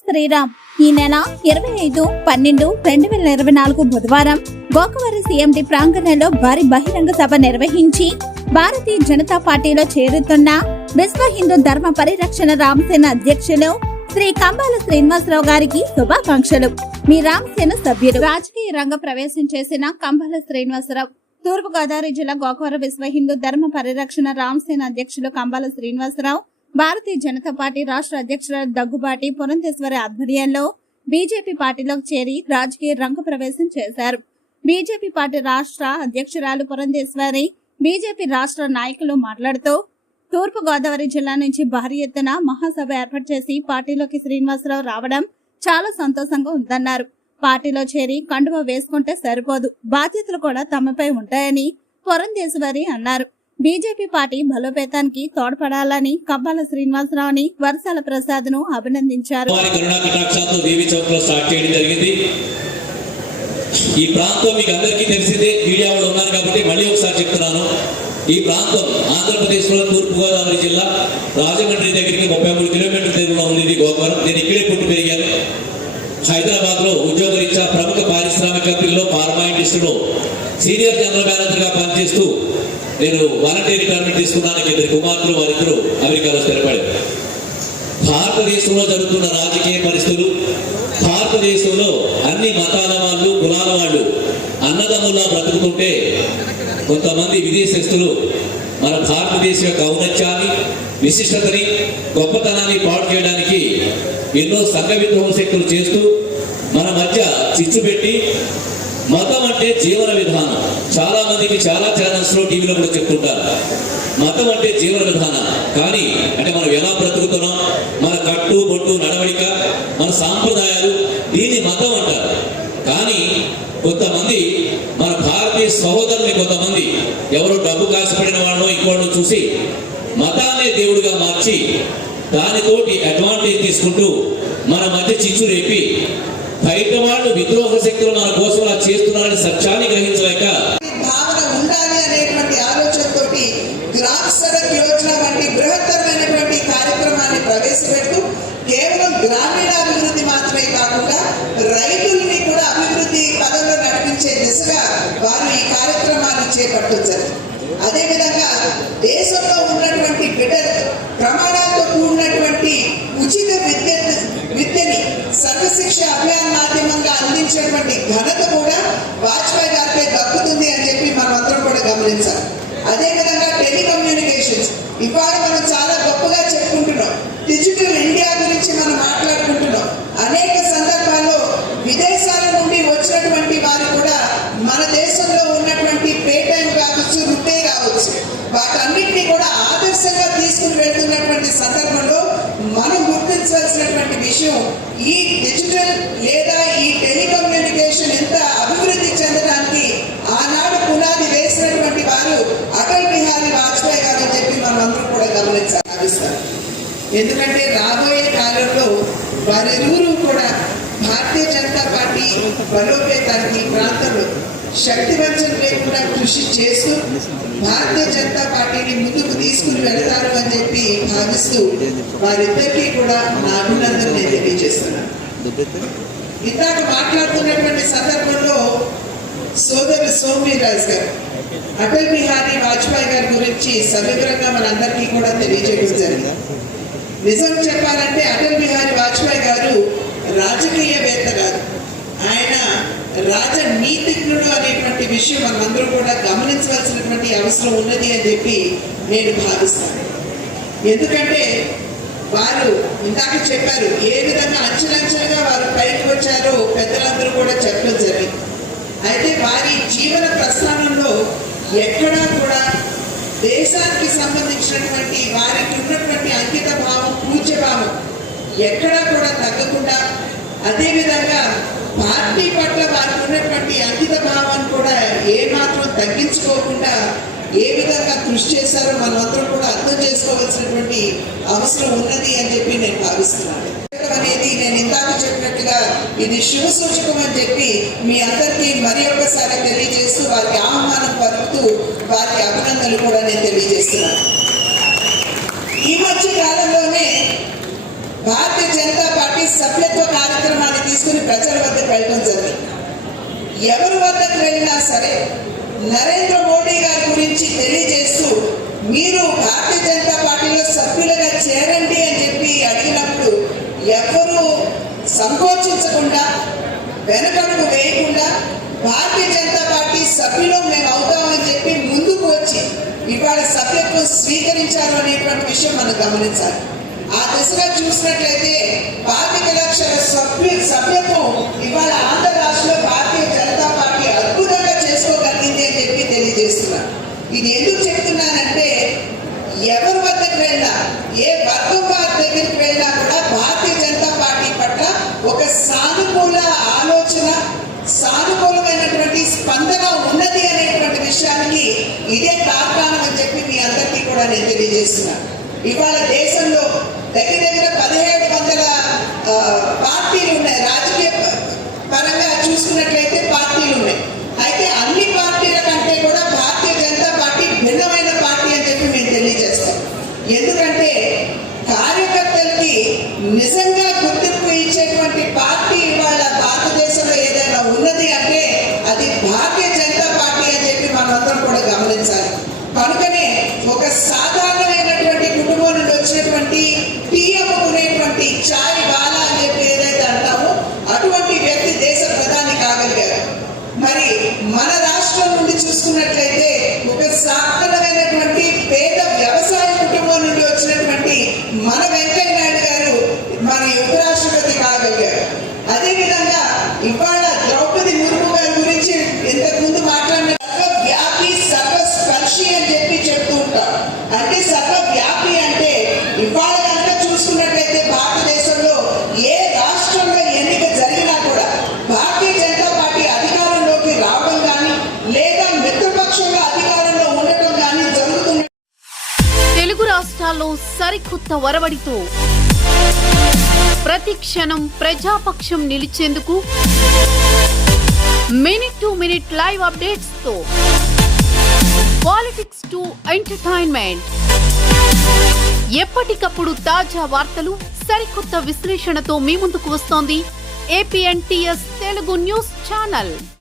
శ్రీరామ్. ఈ నెల 25/12/2024 బుధవారం గోకవరం సీఎండి ప్రాంగణంలో భారీ బహిరంగ సభ నిర్వహించి భారతీయ జనతా పార్టీలో చేరుతున్న విశ్వ హిందూ ధర్మ పరిరక్షణ రామసేన అధ్యక్షులు శ్రీ కంబాల శ్రీనివాసరావు గారికి శుభాకాంక్షలు. మీ రామసేన సభ్యులు. రాజకీయ రంగ ప్రవేశం చేసిన కంబాల శ్రీనివాసరావు తూర్పు గోదావరి జిల్లా గోకవరం విశ్వ హిందూ ధర్మ పరిరక్షణ రామసేన అధ్యక్షులు కంబాల శ్రీనివాసరావు భారతీయ జనతా పార్టీ రాష్ట్ర అధ్యక్షురాలు దగ్గుబాటి పురంధేశ్వరి ఆధ్వర్యంలో బీజేపీ పార్టీలోకి చేరి రాజకీయ రంగ ప్రవేశం చేశారు. బీజేపీ పార్టీ రాష్ట్ర అధ్యక్షురాలు పురంధేశ్వరి బీజేపీ రాష్ట్ర నాయకులు మాట్లాడుతూ తూర్పు గోదావరి జిల్లా నుంచి భారీ ఎత్తున మహాసభ ఏర్పాటు చేసి పార్టీలోకి శ్రీనివాసరావు రావడం చాలా సంతోషంగా ఉందన్నారు. పార్టీలో చేరి కండువా వేసుకుంటే సరిపోదు, బాధ్యతలు కూడా తమపై ఉంటాయని పురంధేశ్వరి అన్నారు. బీజేపీ పార్టీ బలోపేతానికి తోడ్పడాలని కంబాల శ్రీనివాసరావుని వర్షాల ప్రసాద్ ను అభినందించారు. ఈ ప్రాంతం మీకు అందరికీ తెలిసిందే, మీడియా వాళ్ళు ఉన్నారు కాబట్టి మళ్ళీ ఒకసారి చెప్తున్నాను. ఈ ప్రాంతం ఆంధ్రప్రదేశ్ లో తూర్పు గోదావరి జిల్లా రాజమండ్రి దగ్గరికి 33 కిలోమీటర్ల దూరంలో ఉంది గోకవరం. నేను ఇక్కడే పుట్టి పెరిగాను. హైదరాబాద్ లో ఉద్యోగరీత్యా ప్రముఖ పారిశ్రామిక కంపెనీలో ఫార్మా ఇండస్ట్రీలో సీనియర్ జనరల్ మేనేజర్ గా పనిచేస్తూ నేను వాలంటీర్ రిటైర్మెంట్ తీసుకున్నాను. 2 కుమార్తెలు, వారిద్దరూ అమెరికాలో స్థిరపడారు. భారతదేశంలో జరుగుతున్న రాజకీయ పరిస్థితులు, భారతదేశంలో అన్ని మతాల వాళ్ళు, కులాల వాళ్ళు అన్నదమ్ములా బ్రతుకుతుంటే కొంతమంది విదేశస్తులు మన భారతదేశం యొక్క ఔన్నత్యాన్ని, విశిష్టతని, గొప్పతనాన్ని పాడు చేయడానికి ఎన్నో సంఘ విద్రోహ శక్తులు చేస్తూ మన మధ్య చిచ్చు పెట్టి మతం అంటే జీవన విధానం. చాలా మందికి చాలా ఛానల్స్ లో టీవీలో కూడా చెప్తుంటారు మతం అంటే జీవన విధానం. కానీ అంటే మనం ఎలా బ్రతుకుతున్నాం, మన కట్టు బొట్టు నడవడిక, మన సాంప్రదాయాలు, దీన్ని మతం అంటారు. కానీ కొంతమంది మన భారతీయ సహోదరుని కొంతమంది ఎవరో డబ్బు కాసిపడిన వాళ్ళను ఇంకోళ్ళను చూసి మతాన్నే దేవుడిగా మార్చి దానితోటి అడ్వాంటేజ్ తీసుకుంటూ మన మధ్య చిచ్చు రేపి బయట వాళ్ళు విద్రోహ శక్తులు మన కోసం అలా చేస్తున్నారని సత్యాన్ని గ్రహించలేక భావన ఉండాలి అనేటువంటి ఆలోచనతోటి గ్రామ సడక్ యోజన వంటి బృహత్తరమైనటువంటి కార్యక్రమాన్ని ప్రవేశపెడుతూ కేవలం గ్రామీణాభివృద్ధి మాత్రమే కాకుండా రైతుల్ని కూడా అభివృద్ధి పదంలో నడిపించే దిశగా వారు ఈ కార్యక్రమాన్ని చేపట్టించారు. అదేవిధంగా దేశంలో ఉన్నటువంటి బిడ్డలు ప్రమాణాలతో కూడినటువంటి ఉచిత విద్యని సర్వశిక్ష అభియాన్ మాధ్యమంగా అందించినటువంటి ఘనత కూడా వాజ్పేయి గారిపై దక్కుతుంది అని చెప్పి మనం అందరం కూడా గమనించాలి. అదేవిధంగా టెలికమ్యూనికేషన్స్ ఇవాళ మనం చాలా గొప్పగా చెప్పుకుంటున్నాం. డిజిటల్ ఇండియా గురించి మనం మాట్లాడుకుంటున్నాం. అనేక సందర్భాల్లో విదేశాల నుండి వచ్చినటువంటి వారు కూడా మన దేశంలో ఉన్నటువంటి పేటెంట్ కావచ్చు, రుపే కావచ్చు, వాటన్నిటినీ కూడా ఆదర్శంగా తీసుకుని వెళ్తున్నటువంటి సందర్భంలో మనం గుర్తించాల్సినటువంటి విషయం ఈ డిజిటల్ లేదా ఈ టెలికమ్యూనికేషన్ ఎంత అభివృద్ధి చెందడానికి ఆనాడు పునాది వేసినటువంటి వారు అటల్ బిహారీ వాజ్పేయి గారు అని చెప్పి మనం అందరూ కూడా గమనించాలి. ఎందుకంటే రాబోయే కాలంలో వారిరువురు కూడా భారతీయ జనతా పార్టీ బలోపేతానికి ప్రాంతంలో శక్తివంచన లేకుండా కృషి చేస్తూ భారతీయ జనతా పార్టీని ముందుకు తీసుకుని వెళ్తారు అని చెప్పి భావిస్తూ వారిద్దరికీ కూడా నా అభినందన నేను తెలియజేస్తున్నాను. ఇందాక మాట్లాడుతున్నటువంటి సందర్భంలో సోదరు సోమవీర్రాజు గారు అటల్ బిహారీ వాజ్పేయి గారి గురించి సవివరంగా మనందరికీ కూడా తెలియజేయడం జరిగింది. నిజం చెప్పాలంటే అటల్ బిహారీ వాజ్పేయి గారు రాజకీయవేత్త కాదు, ఆయన రాజనీతిజ్ఞుడు అనేటువంటి విషయం మనమందరం కూడా గమనించవలసినటువంటి అవసరం ఉన్నది అని చెప్పి నేను భావిస్తాను. ఎందుకంటే వారు ఇందాక చెప్పారు ఏ విధంగా అంచెలంచెలుగా వారు పైకి వచ్చారో పెద్దలందరూ కూడా చెప్పడం జరిగింది. అయితే వారి జీవన ప్రస్థానంలో ఎక్కడా కూడా దేశానికి సంబంధించినటువంటి వారికి ఉన్నటువంటి అంకిత భావం, పూజ్య భావం ఎక్కడా కూడా తగ్గకుండా, అదేవిధంగా పార్టీ పట్ల వారికి ఉన్నటువంటి అంకిత భావాన్ని కూడా ఏమాత్రం తగ్గించుకోకుండా ఏ విధంగా కృషి చేశారో మనమందరం కూడా అర్థం చేసుకోవాల్సినటువంటి అవసరం ఉన్నది అని చెప్పి నేను భావిస్తున్నాను. అనేది నేను ఇందాక చెప్పినట్టుగా ఇది శుభ సూచకం అని చెప్పి మీ అందరికీ మరి ఒక్కసారి తెలియజేస్తూ వారికి ఆహ్వానం పలుకుతూ వారికి అభినందనలు కూడా నేను తెలియజేస్తున్నాను. ఈ మధ్య కాలంలోనే భారతీయ జనతా పార్టీ సభ్యత ప్రజల వద్దకు వెళ్ళడం జరిగింది. ఎవరి వద్దకు వెళ్ళినా సరే నరేంద్ర మోడీ గారి గురించి తెలియజేస్తూ మీరు భారతీయ జనతా పార్టీలో సభ్యులుగా చేరండి అని చెప్పి అడిగినప్పుడు ఎవరు సంకోచించకుండా వెనకడుగు వేయకుండా భారతీయ జనతా పార్టీ సభ్యులు మేము అవుతామని చెప్పి ముందుకు వచ్చి ఇవాళ సభ్యత్వం స్వీకరించారు అనేటువంటి విషయం మనం గమనించాలి. ఆ దిశగా చూసినట్లయితే 25 లక్షల సభ్యత్వం ఇవాళ ఆంధ్ర రాష్ట్రంలో భారతీయ జనతా పార్టీ అద్భుతంగా చేసుకోగలిగింది అని చెప్పి తెలియజేస్తున్నారు. ఇది ఎందుకు చెప్తున్నానంటే ఎవరి వద్దకు వెళ్ళినా ఏ వర్గం వారి దగ్గరికి వెళ్ళినా కూడా భారతీయ జనతా పార్టీ పట్ల ఒక సానుకూల ఆలోచన, సానుకూలమైనటువంటి స్పందన ఉన్నది అనేటువంటి విషయానికి ఇదే కారణం అని చెప్పి మీ అందరికీ కూడా నేను తెలియజేస్తున్నాను. ఇవాళ దేశంలో దగ్గర 1700 పార్టీలు ఉన్నాయి. రాజకీయ పరంగా చూసుకున్నట్లయితే పార్టీలు ఉన్నాయి. అయితే అన్ని పార్టీల కంటే కూడా భారతీయ జనతా పార్టీ భిన్నమైన పార్టీ అని చెప్పి మేము తెలియజేస్తాం. ఎందుకంటే కార్యకర్తలకి నిజంగా గుర్తింపు ఇచ్చేటువంటి పార్టీ ఇవాళ భారతదేశంలో ఏదైనా ఉన్నది అంటే అది భారతీయ జనతా పార్టీ అని చెప్పి మనమందరం కూడా గమనించాలి. కనుకనే ఒక సాధారణమైనటువంటి కుటుంబం నుండి వచ్చినటువంటి టీ అమ్ముకునేటువంటి చాయ్ వాలా అని చెప్పి ఏదైతే అంటామో అటువంటి వ్యక్తి దేశ ప్రధాని కాగలిగారు. మరి మన రాష్ట్రం నుండి చూసుకున్నట్లయితే ఒక సాధారణమైనటువంటి పేద వ్యవసాయ కుటుంబం నుండి వచ్చినటువంటి మన వెంకయ్య నాయుడు గారు మరి ఉపరాష్ట్రపతి కాగలిగారు. అదేవిధంగా ఇవాళ ద్రౌపది ముర్ము గారి గురించి ఇంతకు ముందు మాట్లాడిన సర్వవ్యాపి సర్వస్పర్శి అని చెప్పి చెప్తూ ఉంటారు. అంటే సర్వవ్యాపి అంటే ఇవాళ కనుక చూసుకున్నట్లయితే భారతదేశంలో ఏ రాష్ట్రంలో ఎన్నిక జరిగినా కూడా భారతీయ జనతా పార్టీ అధికారంలోకి రావడం కానీ లేదా మిత్రపక్షంగా అధికారంలో ఉండటం కానీ జరుగుతుంది. తెలుగు రాష్ట్రాల్లో సరికొత్త ఒరవడితో ప్రతి క్షణం ప్రజాపక్షం నిలిచేందుకు minute to minute live updates తో పాలిటిక్స్ టు ఎంటర్టైన్మెంట్, ఎప్పటికప్పుడు తాజా వార్తలు, సరికొత్త విశ్లేషణతో మీ ముందుకు వస్తోంది APNTS తెలుగు న్యూస్ ఛానల్.